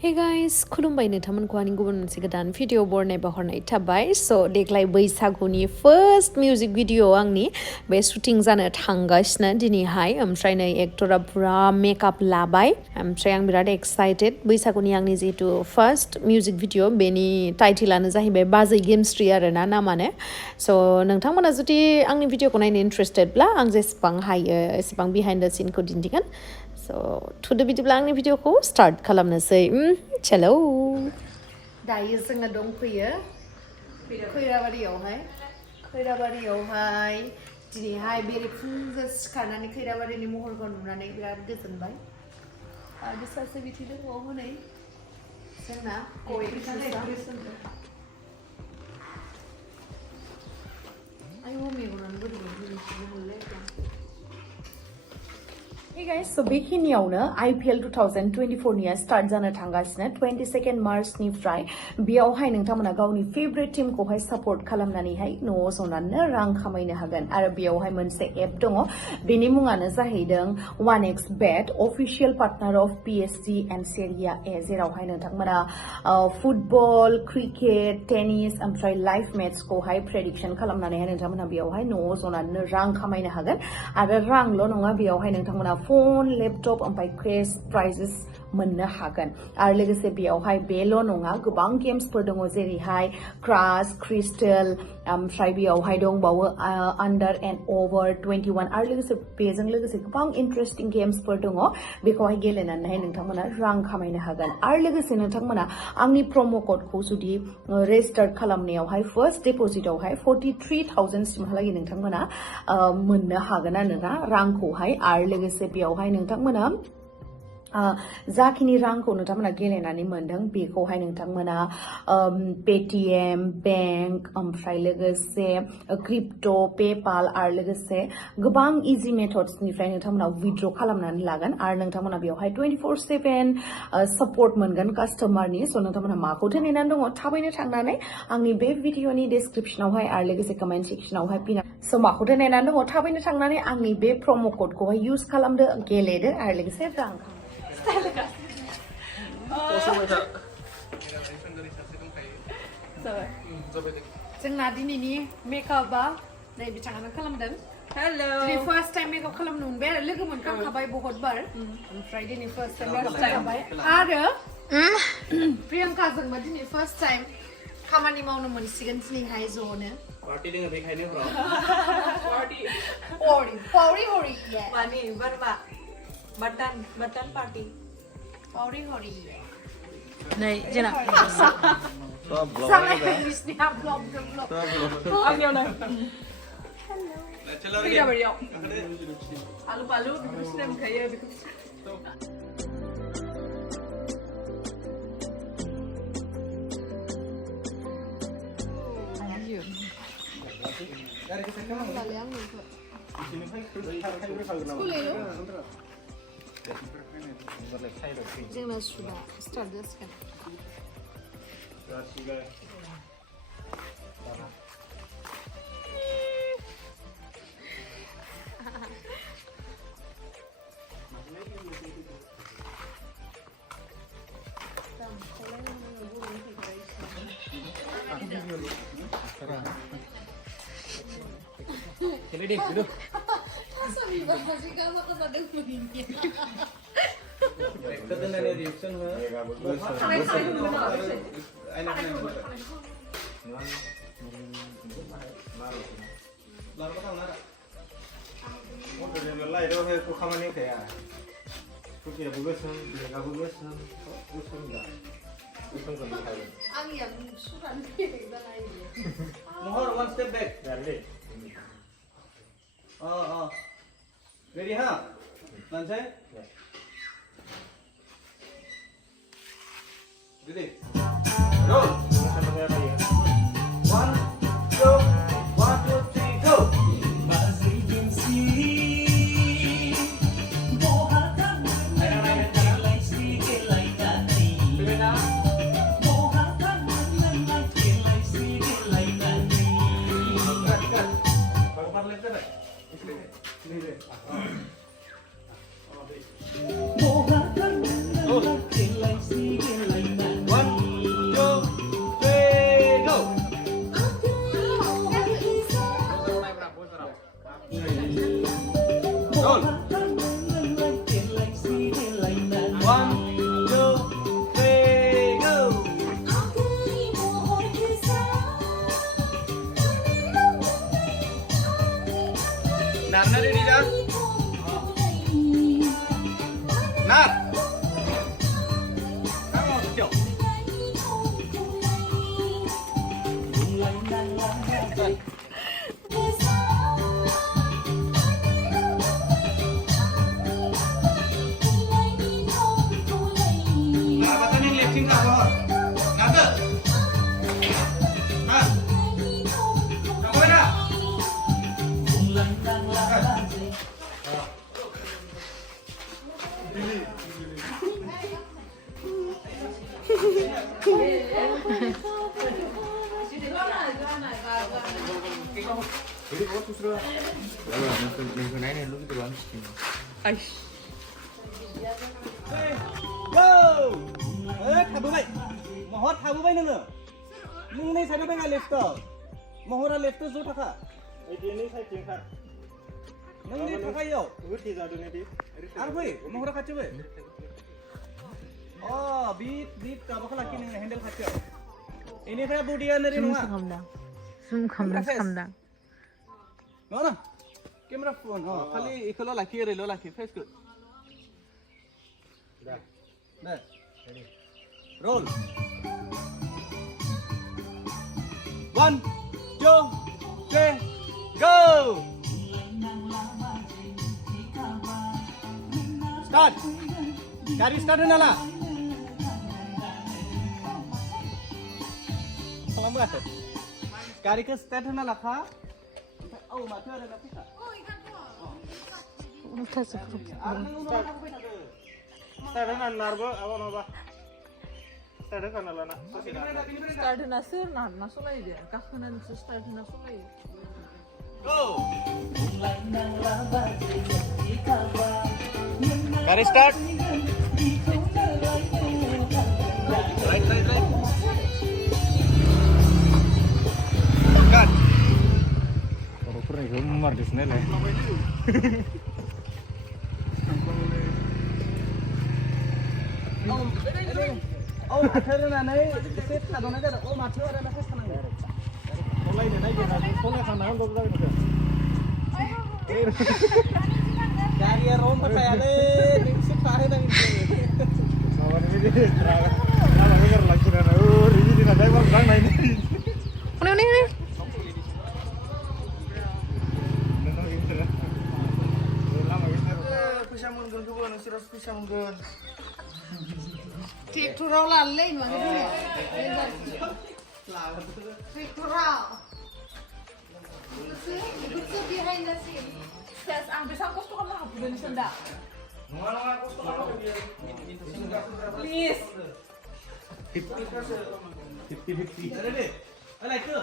Hey guys, Khulumbai nोंथांमोनखौ आंनि गुबुन मोनसे गोदान भिडिअ बरनाय बावहरनाय थाबाय स' देग्लाय बैसागुनि फार्स्ट मिउजिक भिडिअ आंनि बे शुटिं जानो थांगासिनो दिनैहाय ओमफ्राय नै एक्टरा पुरा मेकआप लाबाय ओमफ्राय आं बिराद एक्साइटेड बैसागुनि आंनि जिहेतु फार्स्ट मिउजिक भिडिअ बेनि टाइटेलानो जाहैबाय बाजै गेमस्रि आरोना नामानो स' नोंथांमोना जुदि आंनि भिडिअखौ नायनो इन्ट्रेस्टेडब्ला आं जेसेबां हायो एसेबां बिहाइन्ड द सिनखौ दिन्थिगोन So, थुदो बिदिब्ला आंनि भिडिअखौ स्टार्ट खालामनोसै चलो दायो जोङो दंफैयो खैराबारियावहाय दिनैहाय बेरेफुंजा सिखारनानै खैराबारिनि महरखौ नुनानै बिराद गोजोनबाय आरो सासे बिथि दङ हनै जोंना आयौ मेगनानो बोरैबा Hey guys, so बेखिनियावनो IPL 2024 निया स्टार्ट जानो थांगासिनो 22 मार्चनिफ्राय बेयावहाय नोंथांमोना गावनि फेभरेट टीमखौहाय सापोर्ट खालामनानैहाय न'आव जनानै रां खामायनो हागोन आरो बेयावहाय मोनसे एप दङ बेनि मुङानो जाहैदों 1xbet official partner of PSG and Serie A जेरावहाय नोंथांमोना फुटबल क्रिकेट टेनिस ओमफ्राय लाइभ मेट्सखौहाय प्रेडिक्शन खालामनानैहाय नोंथांमोना बेयावहाय न'आव जनानै रां खामायनो हागोन आरो रांल' नङा बेयावहाय नोंथांमोना फोन लैपटप ओमफ्राय कैश प्राइजेस मोननो हागोन आरो लोगोसे बेयावहाय बेल' नङा गोबां गेम्सफोर दङ जेरैहाय क्राश क्रिस्टल ओमफ्राय बेयावहाय दंबावो आन्डार एन्ड अभार 21 आरो लोगोसे बेजों लोगोसे गोबां इन्टारेस्टिं गेम्सफोर दङ बेखौहाय गेलेनानैहाय नोंथांमोना रां खामायनो हागोन आरो लोगोसे नोंथांमोना आंनि प्रम' क'डखौ जुदि रेजिस्टार खालामनायावहाय फार्स्ट डिप'जिटआवहाय 43,000 सिमहालागै नोंथांमोना मोननो हागोन आरोना रांखौहाय आरो लोगोसे बेयावहाय नोंथांमोना जाखिनि रांखौ नोंथांमोना गेलेनानै मोनदों बेखौहाय नोंथांमोना पेटिएम बेंक ओमफ्राय लोगोसे क्रिप्ट' पेपाल आरो लोगोसे गोबां इजि मेथड्सनिफ्राय नोंथांमोना विथड्र' खालामनानै लागोन आरो नोंथांमोना बेवहाय 24/7 सापर्ट मोनगोन कास्टमारनि स' नोंथांमोना माखौथो नेनानै दङ थाबैनो थांनानै आंनि बे भिडिअनि डिसक्रिपसनावहाय आरो लोगोसे कमेन्ट सेक्सनावहाय पिन स' माखौथो नेनानै दङ थाबैनो थांनानै आंनि बे प्रम' क'डखौहाय इउज खालामदो गेलेदो आरो लोगोसे रां जोंना दिनैनि मेकआपआ नै बिथाङानो खालामदों दिनै फार्स्ट टाइम मेकआप खालामनो मोनबाय आरो लोगो मोनखांखाबाय बहुत बार ओमफ्राय दिनै फार्स्ट टाइम मेकआप खालामबाय आरो प्रियंकाजोंबो दिनै फार्स्ट टाइम खामानि मावनो मोनसिगोन दिनैहाय ज'नो पार्टी दोङो बेखायनो पावरि मानि बारबा बटन पार्टी पावरि नै जोंना sampai bisnya blog आंनियावनो चलो फैदा बारियाव आलु बालु बेखौ सिनाय मोनखायो बेखौ जोंना sudah start जासिगोन Jadi deh, duduk. Asal bahasa kamu kepada begini. Ketentuan reaction Mohon one step back. Ready, huh? Lansai? Ready? Roll! 1, 2, 1, 2, 3, go! Bajwi Gemsri Roll. 1, 2, 3, go. Narna ready dah? Nar. Kamu mau kecil? Go! Thibai. Mahor thibai nana. Nung ni side bengal left. Mahora left zo thaka. Ini side tingkat. Nung ni thaka yo. Uti jadu ni di. Ar bhai, mahora khache bhai. Oh, beat ka bakal laki ni handle khache. Ini kaya budia nari nunga. Zoom kamda. No. Camera phone. Oh, khali ikolo laki relo laki face good. There. Roll. 1, 2, 3, go. Start. Cari start nala. Khalamw ada. Cari ke start nala kha. Oh, mati ada lagi kha. Start na narbo awan apa? Start na lana. Start na sur na sulai dia. Kahanan start na sulai. Go. Cari start. Right. Cut. Kalau pernah gemar di sini lah. Oh, akhirnya nana set kadang ada. Oh, mati ada nafas kanang. Mulai ni naik na. Soalnya kanang dog dog ni. Dari rom percaya deh. Set pahe dah ini. Sabar ni dia. Nama dengar lagi nana. Oh, ini dia dah bang bang ni. Ini. Pisah mwngwn tu bukan sirap pisah mwngwn. Tikturau lalai ni macam ni. Tikturau. Itu behind the scene. Stes ang bisa kos tu kan lah bukan senda. Please. 50-50. Ada deh. Alai tu.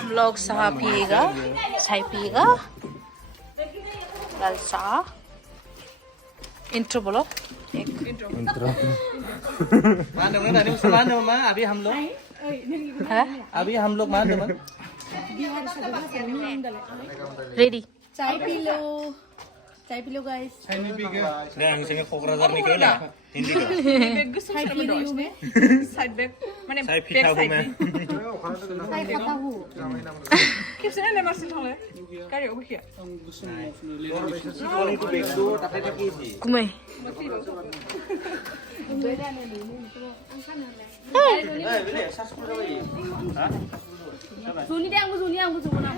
हम लोग चाह पिएगा, चाय पिएगा, लाल चाह। Intro बोलो। अभी हम लोग है? मान दो रेडी। चाय P low guys. yang sini Kokrazar ni kena hindi ka Bag gusto चाय ko पी रही हूँ naman मैं. side bag. Mana saya back pitha side hume चाय खाता हूँ. Keep saying na masin hole. Carry over here. Kali tu beg tu tak ada kisi घुमे। beli sasku lagi ha सुनी दे aku सुनी cuma nak.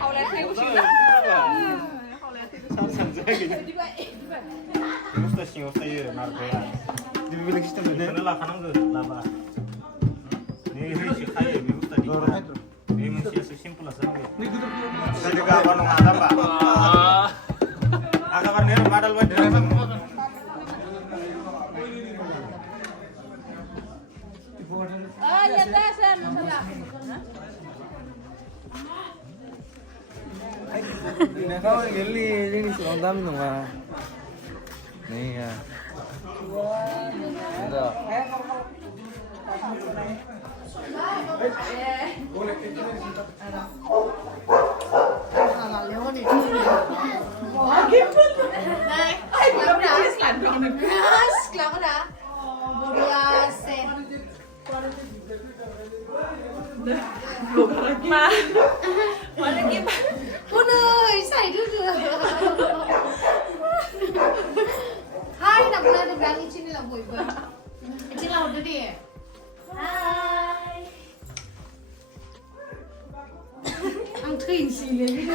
How let me go. Gusto sih saya narkoba dibilang sistem bener lah kanang tu laba ni sih kaya gusto di ini masih simpel lah sama saya juga apa nong ada pak agak warna modal buat Ya dah sir, masalah. Kau geli ini sudah tamu dong ah. Nih ya. Ada. Hai, nak pernah ada berani sini lah boibw. Sini lah udah deh. Hai. Ang train sini.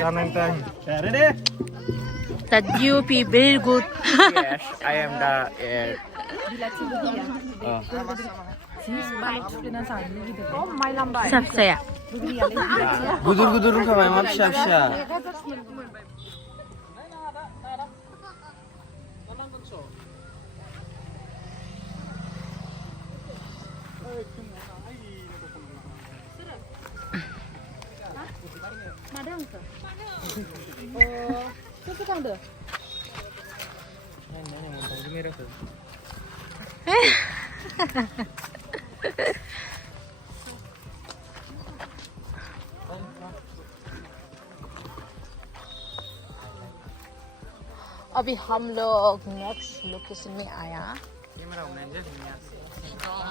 Kanentang. Ready? That you be very good. Yes, I am the. Sapsaya. Gudur kawai map siap. अभी हम लोग next location में आया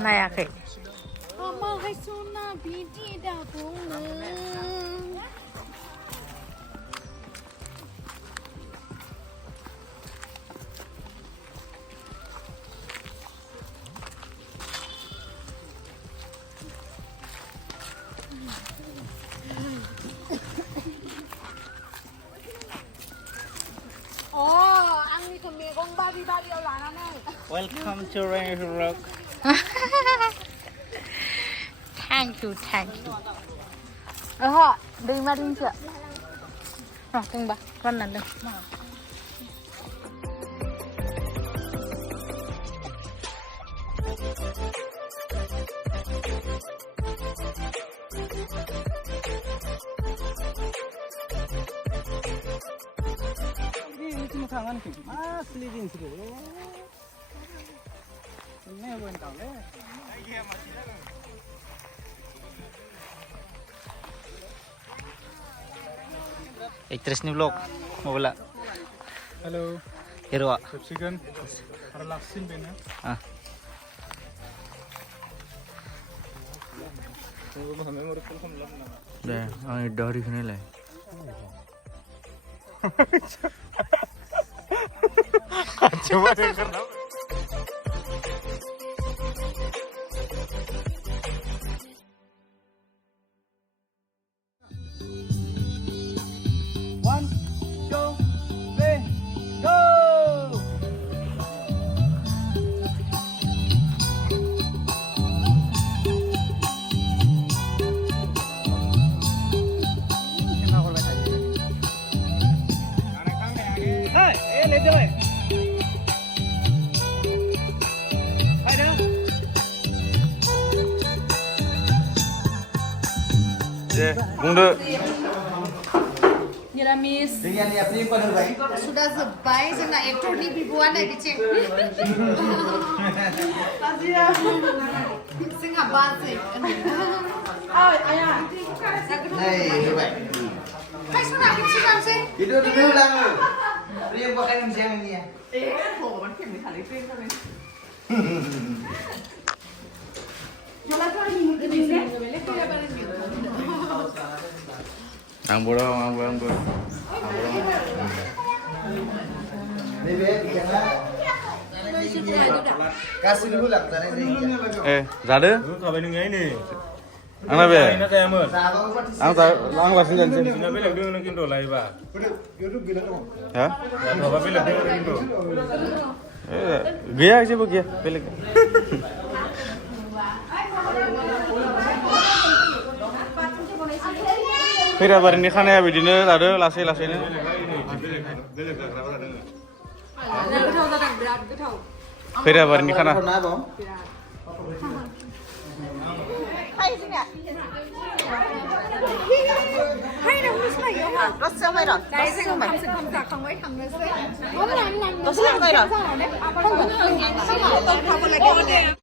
नया के Mama, hai sona binti dah bunga. Oh, angni kami kong bari awalana na. Welcome to Rain Rock. Thank you. Aha, dari mana ni sih? Nah, tunggu, kan nanti. Ini cuma tangan sih. Asli jeans tu. Ini bukan tahu le. Actress ni vlog mau bola. Hello. Hero. Subsigan. Relaxing bena. Ah. Deh, ang dari sini le. Coba deh kenapa? One, two, three, go! Hai, let go. Hai dah. Deh, bunda. Niramis. Dengan ni apa ni pada baik? Sudah sebaik saya nak ekor ni bibuan lagi cek. Sengah basi. Ayah. Hey, baik. Hai sudah kita kan sih. Itu dulu lah. Dia buat kan macam ni ya. Ang bro. Kasih dulu lah Zada? Kau beli ni. Ang nabe? Ini kaya mer. Ang basin dan sen. Sina beli dia nak kindo lah iba. Ha? Kau beli dia nak kindo. Gaya aja begitu, beli. खैराबारिनि खानाया बिदिनो लादो लासै लासैनो गोथाव जादों बिराद गोथाव खैराबारिनि खाना जाखांबाय थांनोसै